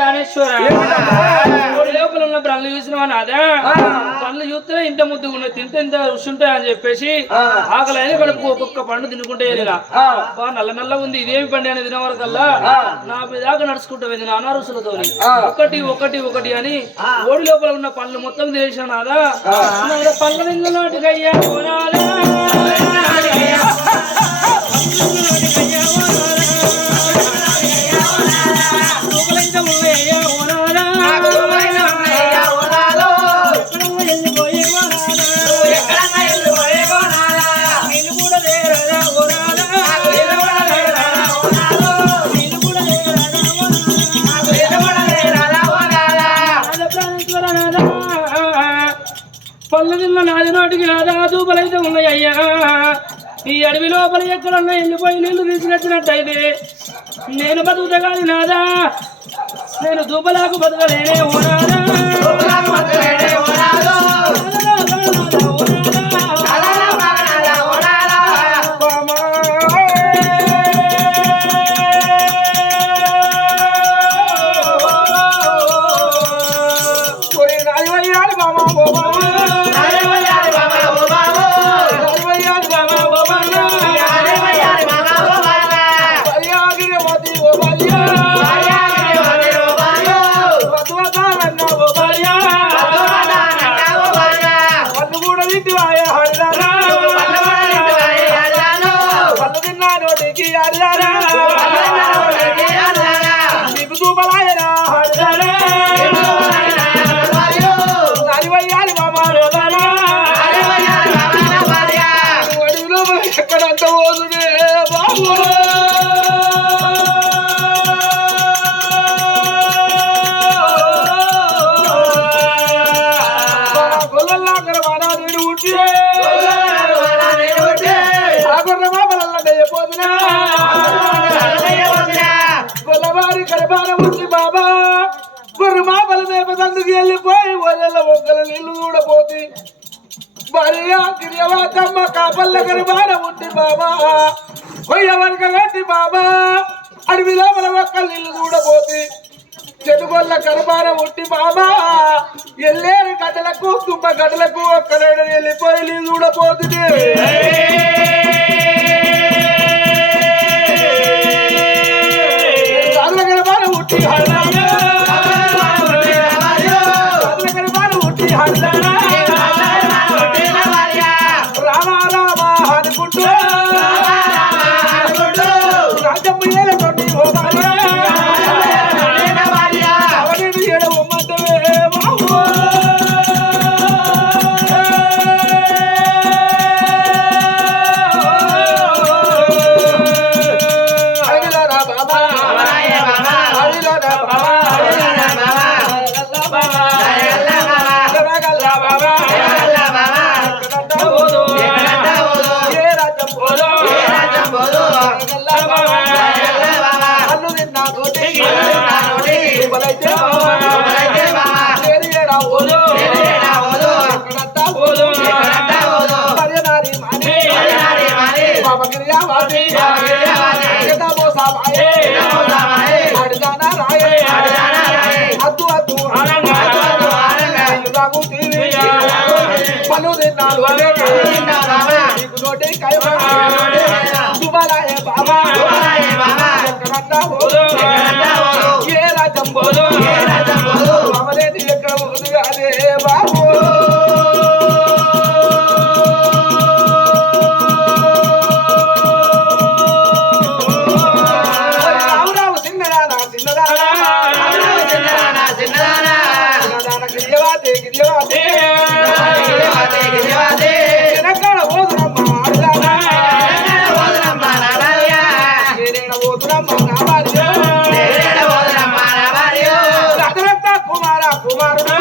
ప్రాణేశ్వర లోపల ఉన్న బ్రల్లు చూసినవా నాదా పండ్లు చూస్తే ఇంత ముద్దుగా ఉన్నాయి తింటే ఇంత రుచి ఉంటాయి అని చెప్పేసి ఆకలి అయిన కడుపు ఒక్కొక్క పండు తినుకుంటే నల్ల నల్ల ఉంది ఇదేమి పండు అని తిన వరకల్లా నా దాకా నడుచుకుంటా వెళ్ళిన అనారుసులతో ఒకటి ఒకటి ఒకటి అని ఓడి లోపల ఉన్న పండ్లు మొత్తం తినేసిన నాదా పళ్ళ నిన్న నాటికయ్యా పళ్ళు నిన్న నాది నాటికి నాదా దూపలైతే ఉన్నాయ్యా ఈ అడవి లోపల ఎక్కడన్నా వెళ్ళిపోయి నీళ్లు తీసుకొచ్చినట్టయితే నేను బతుకుతా కాదు నాదా నేను దూపలాకు బతకలేనే ఓనాదా ఎక్కడంత పోదునే బాబు గొల్లల్లా గర్వానా నేను ఉట్టి గొల్లవారి గర్భాన ఉట్టి బాబా గొర్రె మాపల మేపదందుకు వెళ్ళిపోయి ఒళ్ళ ఒక్కల నీళ్లు చూడపోతే భార్య గిరియవాతమ్మ కాపల్ల గర్భాన ఉట్టి బాబా కొయ్య వరక కట్టి బాబా అడవిలో మన ఒక్కల నీళ్లు చూడపోతే చెడుగొల్ల గర్భాన ఉట్టి బాబా ఎల్లేరు గడ్డలకు తుమ్మ గడ్డలకు ఒక్కలేడు వెళ్ళిపోయి నీళ్ళు చూడపోతుంది గర్భాన ఉట్టి పలు తిన్నాడు నోటి దుబారాయే బాబా ఏ రాజ్యం పోదు అమరేది ఎక్కడ పోదు అదే బాబు కుమార కుమారుడు